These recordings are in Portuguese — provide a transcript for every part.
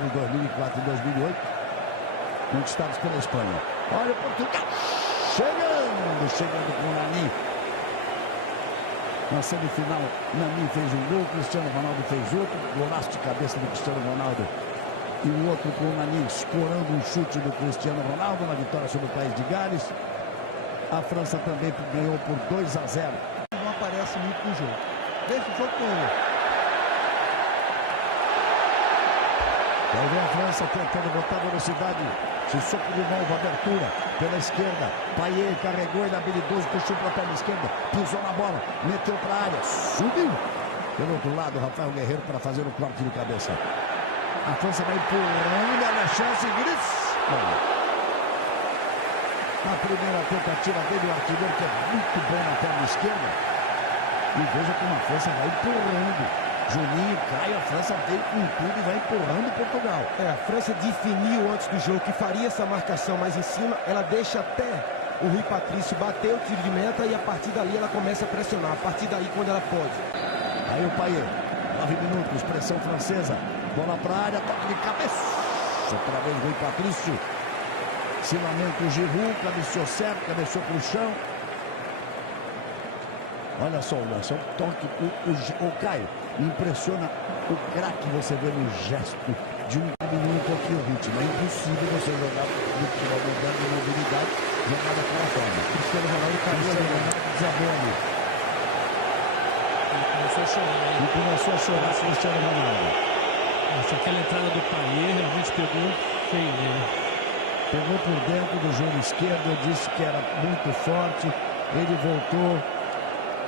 de 2004 e 2008, conquistados pela Espanha. Olha o Portugal chegando com o Nani. Na semifinal, Nani fez um gol, Cristiano Ronaldo fez outro, golaço de cabeça do Cristiano Ronaldo. E o outro com o Nani escorando um chute do Cristiano Ronaldo na vitória sobre o país de Gales. A França também ganhou por 2-0. Não aparece muito no jogo. Deixa o jogo com ele. Aí vem a França tentando botar velocidade. Sissoko de novo, abertura pela esquerda. Payet carregou, ele habilidoso, puxou para a perna esquerda. Pisou na bola, meteu para a área, subiu. Pelo outro lado, Rafael Guerreiro para fazer o corte de cabeça. A França vai empurrando, olha a chance, Griezmann. Na primeira tentativa dele, o artilheiro que é muito bom na perna esquerda. E veja como a França vai empurrando. Juninho, Caio, a França veio com tudo e vai empurrando Portugal. A França definiu antes do jogo que faria essa marcação mais em cima. Ela deixa até o Rui Patrício bater o tiro de meta e a partir dali ela começa a pressionar. A partir daí quando ela pode. Aí o Payet, 9 minutos, pressão francesa. Bola para a área, toque de cabeça. Outra vez Rui Patrício. Se lamenta o Giroud, cabeceou certo, cabeceou para o chão. Olha só o lance, o toque, o Caio, impressiona o craque, você vê no gesto de um caminho um pouquinho ritmo. É impossível você jogar no futebol moderno de mobilidade, jogar daquela forma. Cristiano Ronaldo desabou ali. Ele começou a chorar. Cristiano Ronaldo. Nossa, aquela entrada do Payet realmente pegou feio nele. Pegou por dentro do joelho esquerdo, eu disse que era muito forte, ele voltou.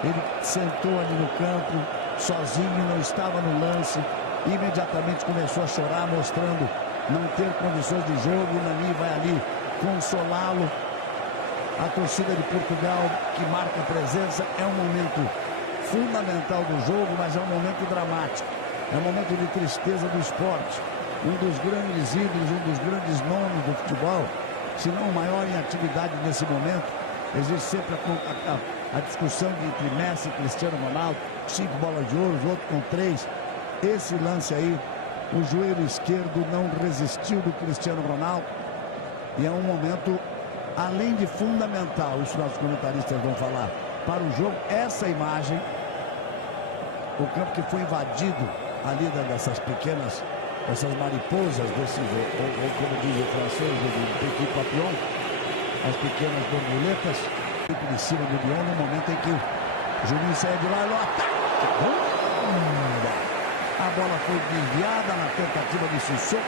Ele sentou ali no campo, sozinho, não estava no lance. Imediatamente começou a chorar, mostrando não ter condições de jogo. O Nani vai ali consolá-lo. A torcida de Portugal, que marca presença, é um momento fundamental do jogo, mas é um momento dramático. É um momento de tristeza do esporte. Um dos grandes ídolos, um dos grandes nomes do futebol, se não o maior em atividade nesse momento. Existe sempre a discussão entre Messi e Cristiano Ronaldo, 5 bolas de ouro, o outro com 3. Esse lance aí, o joelho esquerdo não resistiu do Cristiano Ronaldo. E é um momento, além de fundamental, isso nossos comentaristas vão falar, para o jogo, essa imagem, o campo que foi invadido ali dessas pequenas, essas mariposas, desse, ou como diz o francês, o petit papillon, as pequenas borboletas, de cima do Lyon, no momento em que o Juninho saiu de lá e o ataque. A bola foi desviada na tentativa de Sissoko.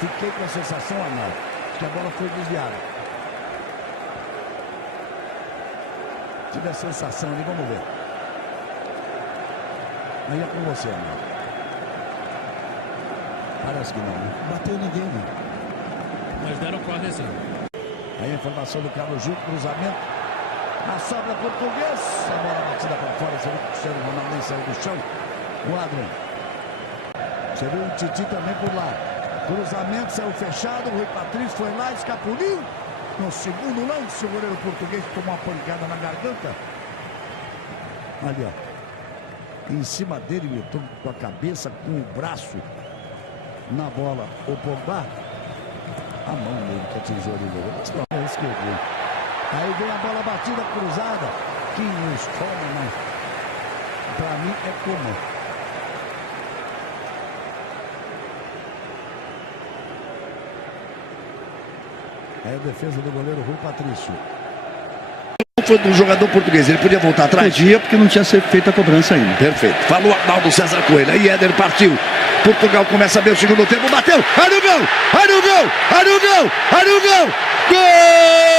Fiquei com a sensação, Arnaldo, que a bola foi desviada. Tive a sensação ali, vamos ver. Aí é com você, Arnaldo. Parece que não, né? Bateu ninguém, né? Mas deram corda assim. Aí a informação do Carlos Gil, cruzamento. A sobra português. A bola batida para fora. Você viu que o Cristiano Ronaldo nem saiu do chão. O Adriano. Você viu o Titi também por lá. Cruzamento, saiu fechado. O Rui Patrício foi lá, escapuliu. No segundo lance, o goleiro português tomou uma pancada na garganta. Ali, ó. Em cima dele, Milton, com a cabeça, com o braço na bola. O Pogba. A mão dele que atingiu ali o mas não, é isso que eu vi. Aí vem a bola batida, cruzada. Que escola, né? Pra mim é comum. É a defesa do goleiro Rui Patrício. Foi do jogador português, ele podia voltar atrás? Podia, porque não tinha sido feita a cobrança ainda. Perfeito. Falou Arnaldo César Coelho. Aí Éder partiu. Portugal começa a ver o segundo tempo. Bateu. Olha o gol! Olha o gol! Olha o gol! Olha o gol! Gol!